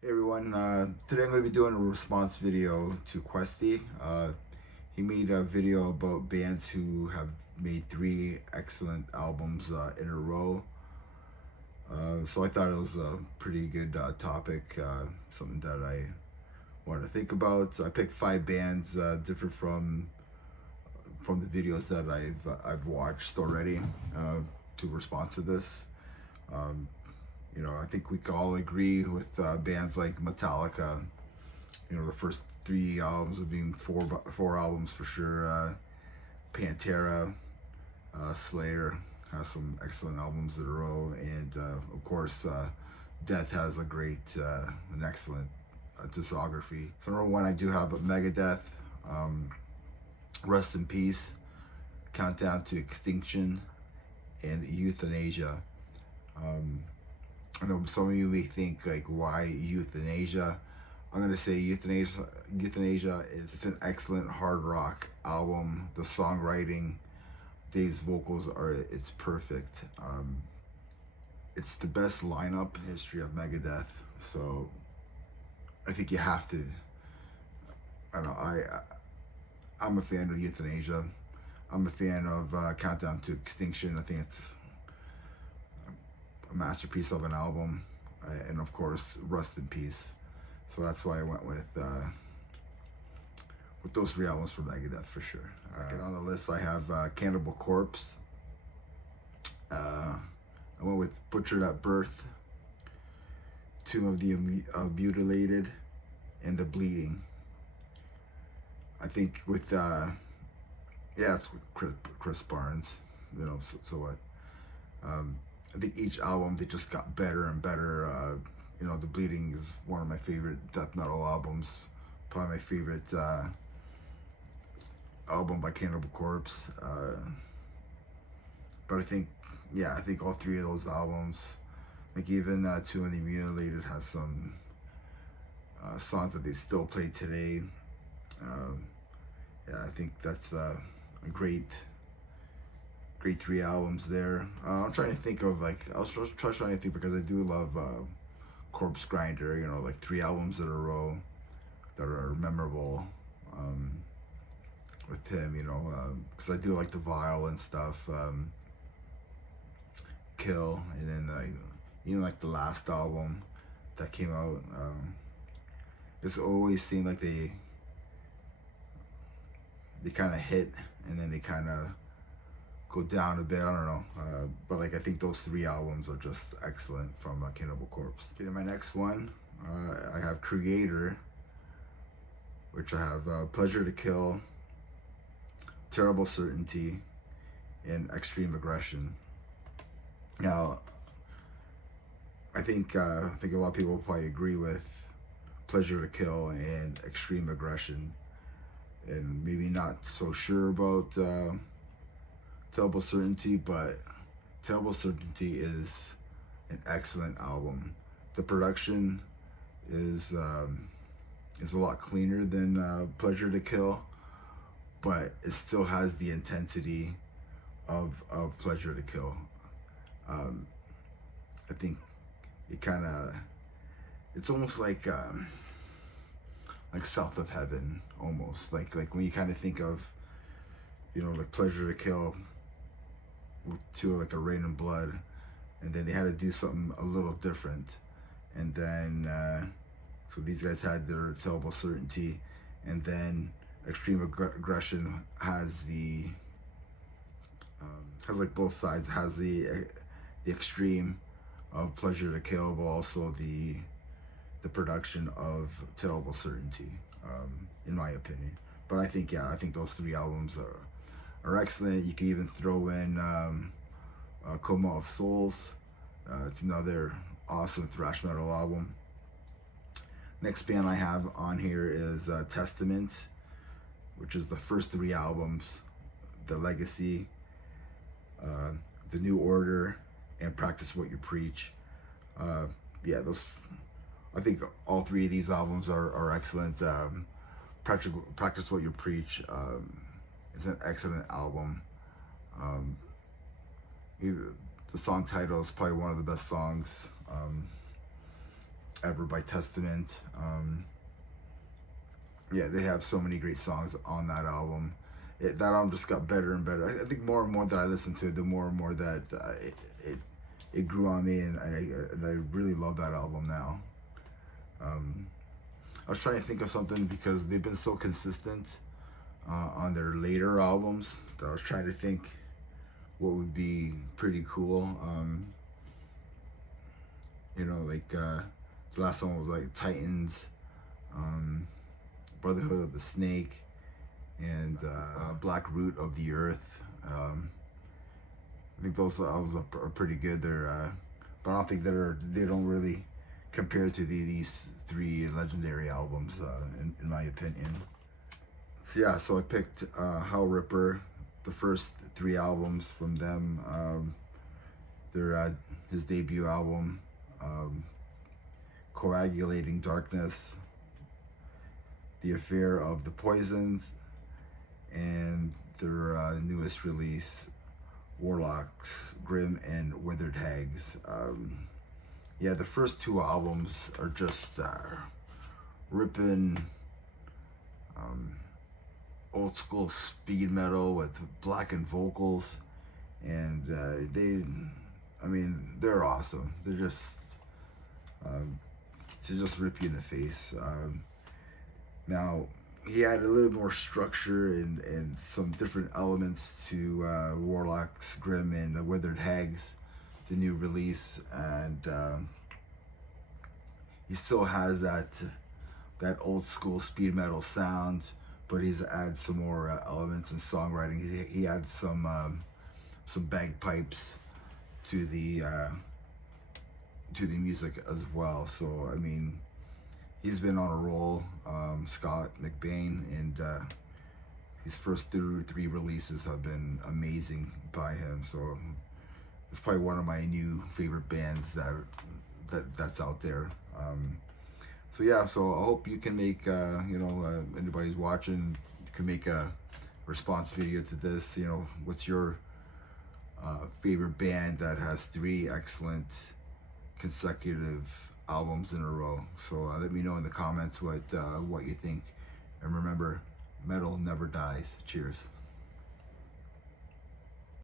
Hey everyone, today I'm going to be doing a response video to Questy. He made a video about bands who have made three excellent albums in a row. So I thought it was a pretty good topic, something that I wanted to think about. So I picked five bands different from the videos that I've watched already to respond to this. Um, I think we can all agree with bands like Metallica. The first three albums of being four albums for sure. Pantera, Slayer has some excellent albums in a row, and of course, Death has a great, an excellent discography. So number one, I do have Megadeth. Rest in Peace, Countdown to Extinction, and Euthanasia. I know some of you may think like, why Euthanasia? I'm gonna say Euthanasia is an excellent hard rock album. The songwriting, Dave's vocals it's perfect. It's the best lineup in the history of Megadeth. So I think you have to. I don't know. I'm a fan of Euthanasia. I'm a fan of Countdown to Extinction. I think it's a masterpiece of an album, and of course, Rest in Peace. So that's why I went with those three albums for Megadeth for sure. On the list, I have Cannibal Corpse. I went with Butchered at Birth, Tomb of the Mutilated, and The Bleeding. I think with it's with Chris Barnes. So what? I think each album they just got better and better. The Bleeding is one of my favorite death metal albums. Probably my favorite album by Cannibal Corpse. But I think all three of those albums, like even Tomb of the Mutilated has some songs that they still play today. I think that's a great three albums there. I'm trying to think of I was trying to think because I do love Corpse Grinder. Like three albums in a row that are memorable with him. Because I do like the Vile and stuff. Kill, and then even like the last album that came out. It's always seemed like they kind of hit and then they kind of go down a bit. I don't know, but I think those three albums are just excellent from Cannibal Corpse. Okay, my next one, I have Creator, which I have Pleasure to Kill, Terrible Certainty, and Extreme Aggression. Now, I think a lot of people will probably agree with Pleasure to Kill and Extreme Aggression, and maybe not so sure about Terrible Certainty, but Terrible Certainty is an excellent album. The production is a lot cleaner than Pleasure to Kill, but it still has the intensity of Pleasure to Kill. I think it's almost like South of Heaven, almost like when you kind of think of like Pleasure to Kill to like a Rain and Blood, and then they had to do something a little different, and then so these guys had their Terrible Certainty, and then Extreme Aggression has like both sides. It has the extreme of Pleasure to Kill, but also the production of Terrible Certainty, in my opinion. But I think those three albums are excellent. You can even throw in Coma of Souls. It's another awesome thrash metal album. Next band I have on here is Testament, which is the first three albums: The Legacy, The New Order, and Practice What You Preach. Those. I think all three of these albums are excellent. Practice What You Preach is an excellent album. The song title is probably one of the best songs Ever by Testament. Yeah, they have so many great songs on that album. That album just got better and better. I think more and more that I listened to it, the more and more that it grew on me, and I really love that album now. I was trying to think of something because they've been so consistent on their later albums that I was trying to think what would be pretty cool. You know, like the last one was like Titans, Brotherhood of the Snake, and Black Root of the Earth. I think those albums are pretty good. They're, but I don't think they don't really compare to these three legendary albums, in my opinion. So yeah, so I picked Hell Ripper, the first three albums from them. They're his debut album, Coagulating Darkness, The Affair of the Poisons, and their newest release, Warlocks, Grim and Withered Hags. Yeah, the first two albums are just ripping old school speed metal with blackened vocals, and they're awesome. They're just to just rip you in the face. Now, he had a little more structure and some different elements to Warlocks, Grim, and Withered Hags, the new release, and he still has that old school speed metal sound, but he's added some more elements in songwriting. He adds some bagpipes to the music as well. So I mean, he's been on a roll, Scott McBain, and his first three releases have been amazing by him. So it's probably one of my new favorite bands that's out there. So yeah, so I hope you can make, anybody's watching, can make a response video to this. You know, what's your favorite band that has three excellent consecutive albums in a row? So let me know in the comments what you think, and remember, metal never dies. Cheers.